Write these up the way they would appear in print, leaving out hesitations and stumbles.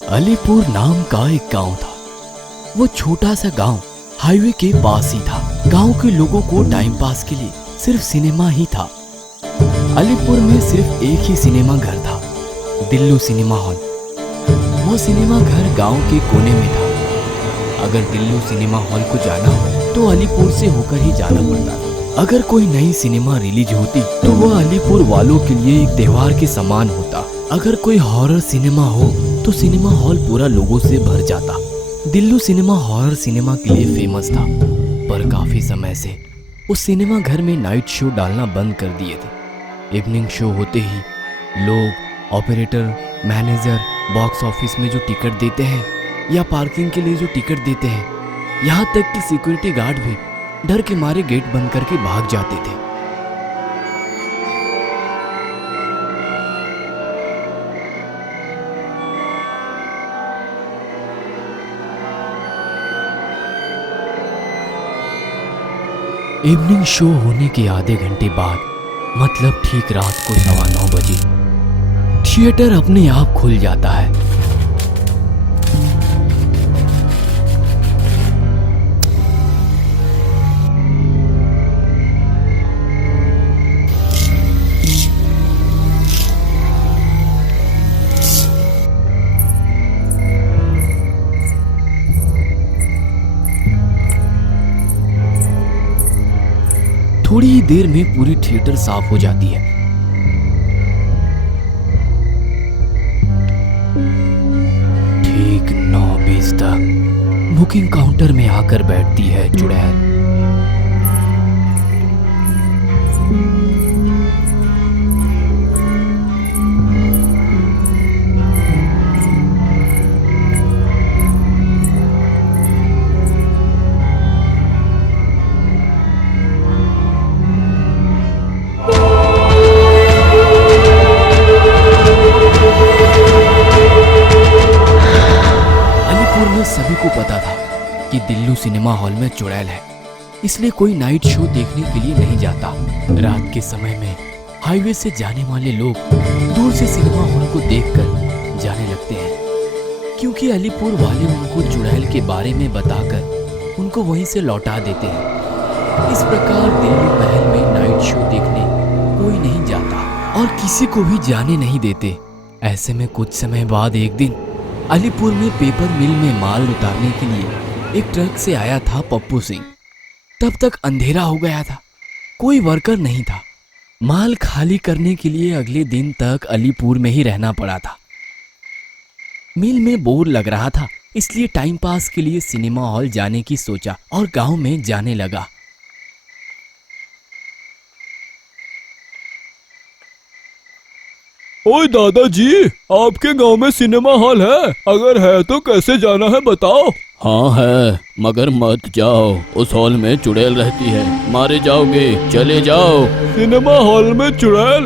अलीपुर नाम का एक गांव था। वो छोटा सा गांव हाईवे के पास ही था। गांव के लोगों को टाइम पास के लिए सिर्फ सिनेमा ही था। अलीपुर में सिर्फ एक ही सिनेमा घर था, दिल्लू सिनेमा हॉल। वो सिनेमा घर गांव के कोने में था। अगर दिल्लू सिनेमा हॉल को जाना हो तो अलीपुर से होकर ही जाना पड़ता था। अगर कोई नई सिनेमा रिलीज होती तो वह अलीपुर वालों के लिए एक त्योहार के समान होता। अगर कोई हॉरर सिनेमा हो तो सिनेमा हॉल पूरा लोगों से भर जाता। दिल्लू सिनेमा हॉरर सिनेमा के लिए फेमस था, पर काफी समय से उस सिनेमा घर में नाइट शो डालना बंद कर दिए थे। इवनिंग शो होते ही लोग, ऑपरेटर, मैनेजर बॉक्स ऑफिस में जो टिकट देते हैं या पार्किंग के लिए जो टिकट देते हैं, यहाँ तक कि सिक्योरिटी गार्ड भी डर के मारे गेट बंद करके भाग जाते थे। इवनिंग शो होने के आधे घंटे बाद, मतलब ठीक रात को 9:15 बजे, थिएटर अपने आप खुल जाता है। थोड़ी ही देर में पूरी थिएटर साफ हो जाती है। ठीक 9:20 तक बुकिंग काउंटर में आकर बैठती है चुड़ैल। सभी को पता था कि दिल्लू सिनेमा हॉल में चुड़ैल है, इसलिए कोई नाइट शो देखने के लिए नहीं जाता। रात के समय में हाईवे से जाने वाले लोग दूर से सिनेमा हॉल को देखकर जाने लगते हैं, क्योंकि अलीपुर वाले उनको चुड़ैल के बारे में बताकर उनको वहीं से लौटा देते हैं। इस प्रकार दिल्ली महल में नाइट शो देखने कोई नहीं जाता और किसी को भी जाने नहीं देते। ऐसे में कुछ समय बाद एक दिन अलीपुर में पेपर मिल में माल उतारने के लिए एक ट्रक से आया था पप्पू सिंह। तब तक अंधेरा हो गया था, कोई वर्कर नहीं था। माल खाली करने के लिए अगले दिन तक अलीपुर में ही रहना पड़ा था। मिल में बोर लग रहा था, इसलिए टाइम पास के लिए सिनेमा हॉल जाने की सोचा और गांव में जाने लगा। ओए दादाजी, आपके गांव में सिनेमा हॉल है? अगर है तो कैसे जाना है बताओ। हाँ है, मगर मत जाओ, उस हॉल में चुड़ैल रहती है, मारे जाओगे, चले जाओ। सिनेमा हॉल में चुड़ैल?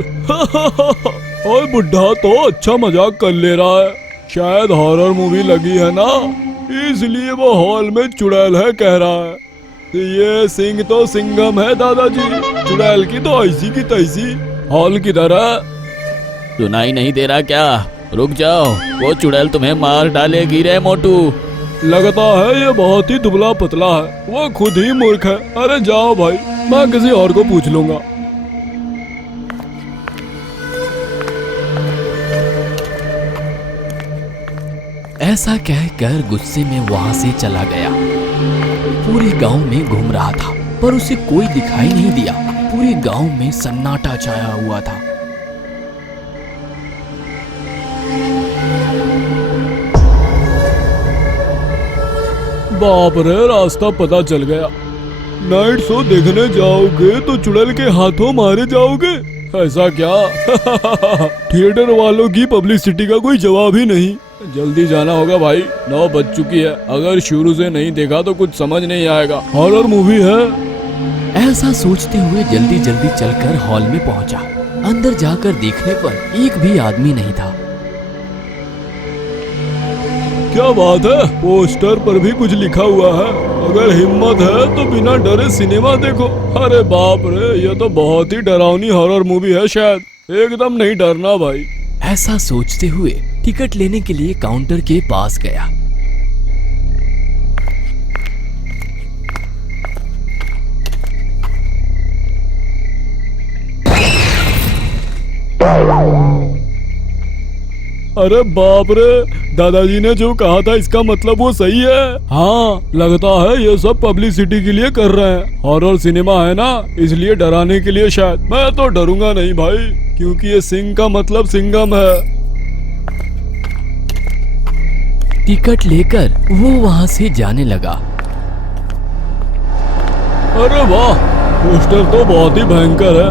ओए बुढ़ा तो अच्छा मजाक कर ले रहा है, शायद हॉरर मूवी लगी है ना, इसलिए वो हॉल में चुड़ैल है कह रहा है। ये सिंह तो सिंघम है दादाजी, चुड़ैल की तो ऐसी की तैसी, हॉल की तरह। सुनाई नहीं दे रहा क्या? रुक जाओ, वो चुड़ैल तुम्हें मार डालेगी रे मोटू। लगता है ये बहुत ही दुबला पतला है, वो खुद ही मूर्ख है। अरे जाओ भाई, मैं किसी और को पूछ लूंगा। ऐसा कहकर गुस्से में वहां से चला गया। पूरे गांव में घूम रहा था, पर उसे कोई दिखाई नहीं दिया। पूरे गांव में सन्नाटा छाया हुआ था। बाप रे, रास्ता पता चल गया। नाइट शो देखने जाओगे तो चुड़ैल के हाथों मारे जाओगे, ऐसा क्या? थिएटर वालों की पब्लिसिटी का कोई जवाब ही नहीं। जल्दी जाना होगा भाई, 9 बज चुकी है। अगर शुरू से नहीं देखा तो कुछ समझ नहीं आएगा, हॉरर मूवी है। ऐसा सोचते हुए जल्दी जल्दी चलकर हॉल में पहुंचा। अंदर जाकर देखने पर एक भी आदमी नहीं था। क्या बात है, पोस्टर पर भी कुछ लिखा हुआ है, अगर हिम्मत है तो बिना डरे सिनेमा देखो। अरे बाप रे, ये तो बहुत ही डरावनी हॉरर मूवी है शायद, एकदम नहीं डरना भाई। ऐसा सोचते हुए टिकट लेने के लिए काउंटर के पास गया। अरे बाप रे, दादाजी ने जो कहा था इसका मतलब वो सही है। हाँ, लगता है ये सब पब्लिसिटी के लिए कर रहे हैं। हॉरर सिनेमा है ना, इसलिए डराने के लिए शायद। मैं तो डरूंगा नहीं भाई, क्योंकि ये सिंह का मतलब सिंघम है। टिकट लेकर वो वहाँ से जाने लगा। अरे वाह, पोस्टर तो बहुत ही भयंकर है।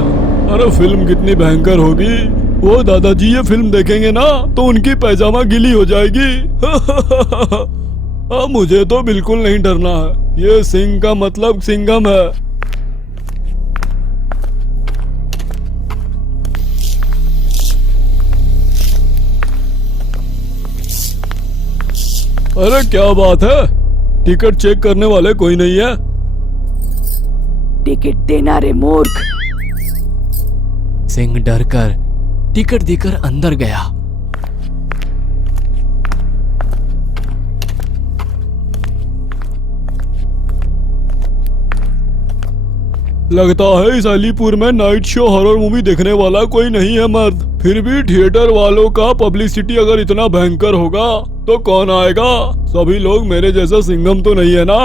अरे फिल्म कितनी भयंकर होगी। वो दादाजी ये फिल्म देखेंगे ना तो उनकी पैजामा गीली हो जाएगी। अब मुझे तो बिल्कुल नहीं डरना है। ये सिंह का मतलब सिंघम है। अरे क्या बात है, टिकट चेक करने वाले कोई नहीं है? टिकट देना रे मूर्ख। सिंह डरकर टिकट देकर अंदर गया। लगता है इस अलीपुर में नाइट शो हॉरर मूवी देखने वाला कोई नहीं है मर्द। फिर भी थिएटर वालों का पब्लिसिटी अगर इतना भयंकर होगा तो कौन आएगा? सभी लोग मेरे जैसा सिंघम तो नहीं है ना।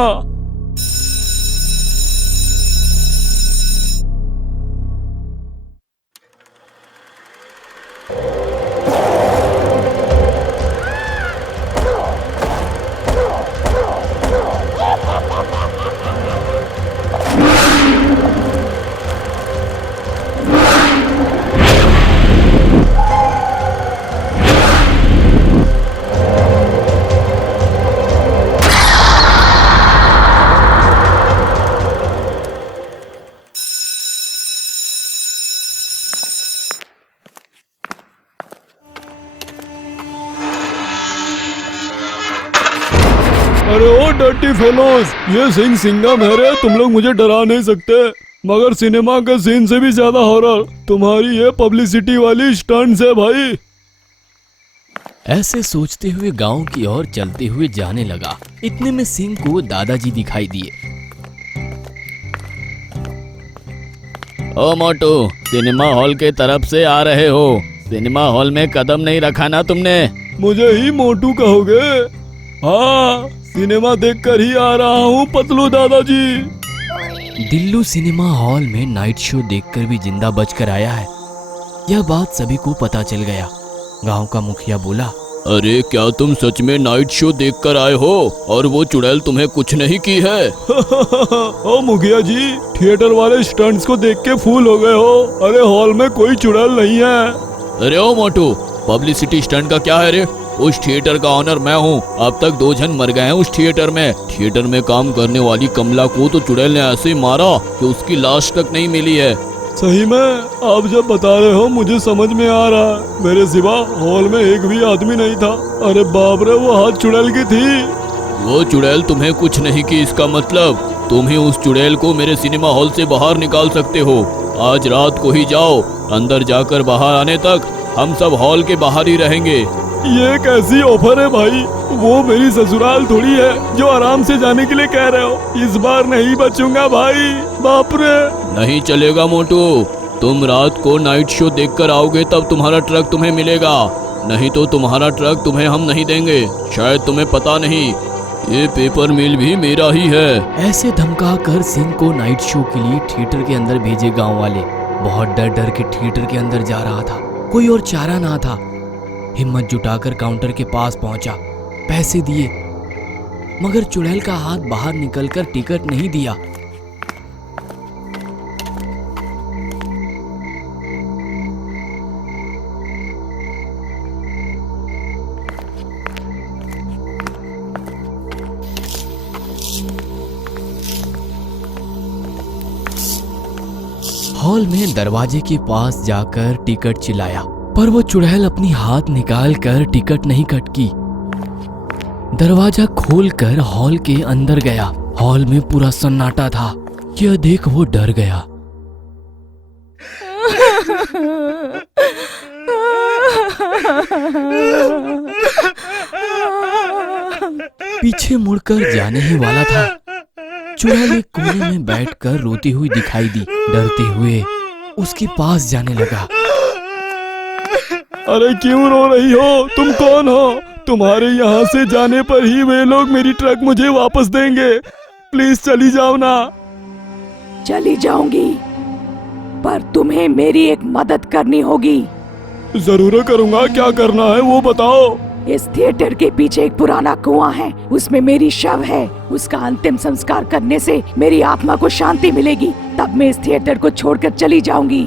अरे ओ डर्टी फेलोज, ये सिंह सिंघम है रे। तुम लोग मुझे डरा नहीं सकते, मगर सिनेमा के सीन से भी ज्यादा हॉरर तुम्हारी ये पब्लिसिटी वाली स्टंट्स है भाई। ऐसे सोचते हुए गांव की ओर चलते हुए जाने लगा। इतने में सिंह को दादाजी दिखाई दिए। ओ मोटू, सिनेमा हॉल के तरफ से आ रहे हो? सिनेमा हॉल में कदम नहीं रखा ना तुमने? मुझे ही मोटू कहोगे? हाँ, सिनेमा देखकर ही आ रहा हूँ पतलू दादाजी। दिल्लू सिनेमा हॉल में नाइट शो देखकर भी जिंदा बचकर आया है। यह बात सभी को पता चल गया। गांव का मुखिया बोला, अरे क्या तुम सच में नाइट शो देखकर आए हो और वो चुड़ैल तुम्हें कुछ नहीं की है? ओ मुखिया जी, थिएटर वाले स्टंट्स को देख के फूल हो गए हो। अरे हॉल में कोई चुड़ैल नहीं है। अरे ओ मोटू, पब्लिसिटी स्टंट का क्या है रे? उस थिएटर का ऑनर मैं हूँ। अब तक 2 जन मर गए हैं उस थिएटर में। थिएटर में काम करने वाली कमला को तो चुड़ैल ने ऐसे मारा कि उसकी लाश तक नहीं मिली है। सही में? आप जब बता रहे हो मुझे समझ में आ रहा है। मेरे सिवा हॉल में एक भी आदमी नहीं था। अरे बाप रे, वो हाथ चुड़ैल की थी। वो चुड़ैल तुम्हें कुछ नहीं की, इसका मतलब तुम ही उस चुड़ैल को मेरे सिनेमा हॉल से बाहर निकाल सकते हो। आज रात को ही जाओ। अंदर जाकर बाहर आने तक हम सब हॉल के बाहर ही रहेंगे। ये कैसी ऑफर है भाई? वो मेरी ससुराल थोड़ी है जो आराम से जाने के लिए कह रहे हो। इस बार नहीं बचूंगा भाई, बाप रे। नहीं चलेगा मोटू, तुम रात को नाइट शो देखकर आओगे तब तुम्हारा ट्रक तुम्हें मिलेगा, नहीं तो तुम्हारा ट्रक तुम्हें हम नहीं देंगे। शायद तुम्हें पता नहीं, ये पेपर मिल भी मेरा ही है। ऐसे धमका कर सिंह को नाइट शो के लिए थिएटर के अंदर भेजे गांव वाले। बहुत डर डर के थिएटर के अंदर जा रहा था। कोई और चारा ना था। हिम्मत जुटाकर काउंटर के पास पहुंचा, पैसे दिए, मगर चुड़ैल का हाथ बाहर निकलकर टिकट नहीं दिया। हॉल में दरवाजे के पास जाकर टिकट चिल्लाया, पर वो चुड़ैल अपनी हाथ निकाल कर टिकट नहीं कटकी। दरवाजा खोलकर हॉल के अंदर गया। हॉल में पूरा सन्नाटा था। यह देख वो डर गया। पीछे मुड़कर जाने ही वाला था, चुड़ैल एक कोने में बैठकर रोती हुई दिखाई दी। डरते हुए उसके पास जाने लगा। अरे क्यों रो रही हो? तुम कौन हो? तुम्हारे यहाँ से जाने पर ही वे लोग मेरी ट्रक मुझे वापस देंगे। प्लीज चली जाओ ना। चली जाऊंगी, पर तुम्हें मेरी एक मदद करनी होगी। जरूर करूँगा, क्या करना है वो बताओ। इस थिएटर के पीछे एक पुराना कुआं है, उसमें मेरी शव है। उसका अंतिम संस्कार करने से मेरी आत्मा को शांति मिलेगी, तब मैं इस थिएटर को छोड़कर चली जाऊंगी।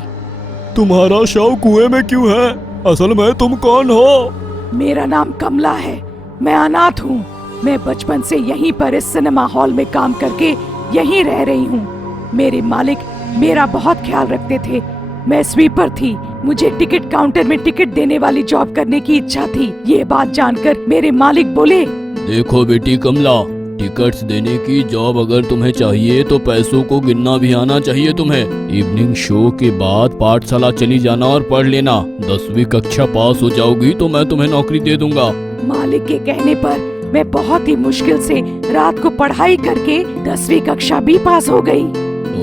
तुम्हारा शव कुएं में क्यों है? असल में तुम कौन हो? मेरा नाम कमला है, मैं अनाथ हूँ। मैं बचपन से यहीं पर इस सिनेमा हॉल में काम करके यहीं रह रही हूँ। मेरे मालिक मेरा बहुत ख्याल रखते थे। मैं स्वीपर थी, मुझे टिकट काउंटर में टिकट देने वाली जॉब करने की इच्छा थी। ये बात जानकर मेरे मालिक बोले, देखो बेटी कमला, टिकट्स देने की जॉब अगर तुम्हें चाहिए तो पैसों को गिनना भी आना चाहिए तुम्हें। इवनिंग शो के बाद पाठशाला चली जाना और पढ़ लेना। 10वीं कक्षा पास हो जाओगी तो मैं तुम्हें नौकरी दे दूंगा। मालिक के कहने पर मैं बहुत ही मुश्किल से रात को पढ़ाई करके 10वीं कक्षा भी पास हो गई।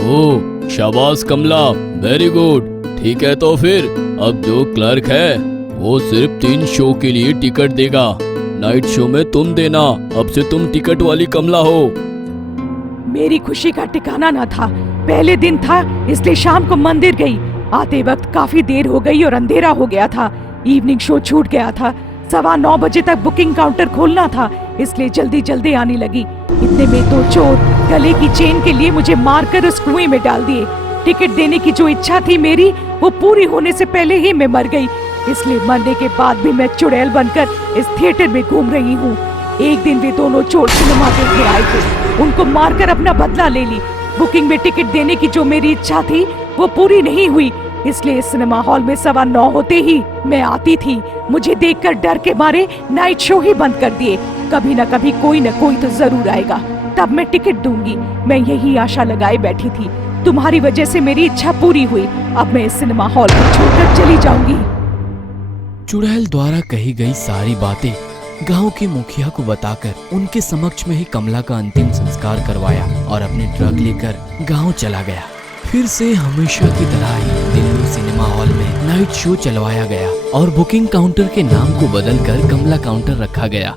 ओह शाबाश कमला, वेरी गुड। ठीक है तो फिर अब जो क्लर्क है वो सिर्फ 3 शो के लिए टिकट देगा। नाइट शो में तुम देना, अब से तुम टिकट वाली कमला हो। मेरी खुशी का ठिकाना न था। पहले दिन था इसलिए शाम को मंदिर गई। आते वक्त काफी देर हो गई और अंधेरा हो गया था। इवनिंग शो छूट गया था। 9:15 बजे तक बुकिंग काउंटर खोलना था, इसलिए जल्दी जल्दी आने लगी। इतने में 2 चोर गले की चेन के लिए मुझे मारकर उस कुएं में डाल दिए। टिकट देने की जो इच्छा थी मेरी, वो पूरी होने से पहले ही मैं मर गई। इसलिए मरने के बाद भी मैं चुड़ैल बनकर इस थिएटर में घूम रही हूँ। एक दिन वे दोनों चोर सिनेमा देखने आए थे, उनको मारकर अपना बदला ले ली। बुकिंग में टिकट देने की जो मेरी इच्छा थी वो पूरी नहीं हुई, इसलिए इस सिनेमा हॉल में 9:15 होते ही मैं आती थी। मुझे देखकर डर के मारे नाइट शो ही बंद कर दिए। कभी न कभी कोई न कोई तो जरूर आएगा, तब मैं टिकट दूंगी। मैं यही आशा लगाए बैठी थी। तुम्हारी वजह से मेरी इच्छा पूरी हुई। अब मैं इस सिनेमा हॉल को छोड़कर चली जाऊंगी। चुड़ैल द्वारा कही गई सारी बातें गांव के मुखिया को बताकर उनके समक्ष में ही कमला का अंतिम संस्कार करवाया और अपने ट्रक लेकर गांव चला गया। फिर से हमेशा की तरह ही दिल्ली सिनेमा हॉल में नाइट शो चलवाया गया और बुकिंग काउंटर के नाम को बदलकर कमला काउंटर रखा गया।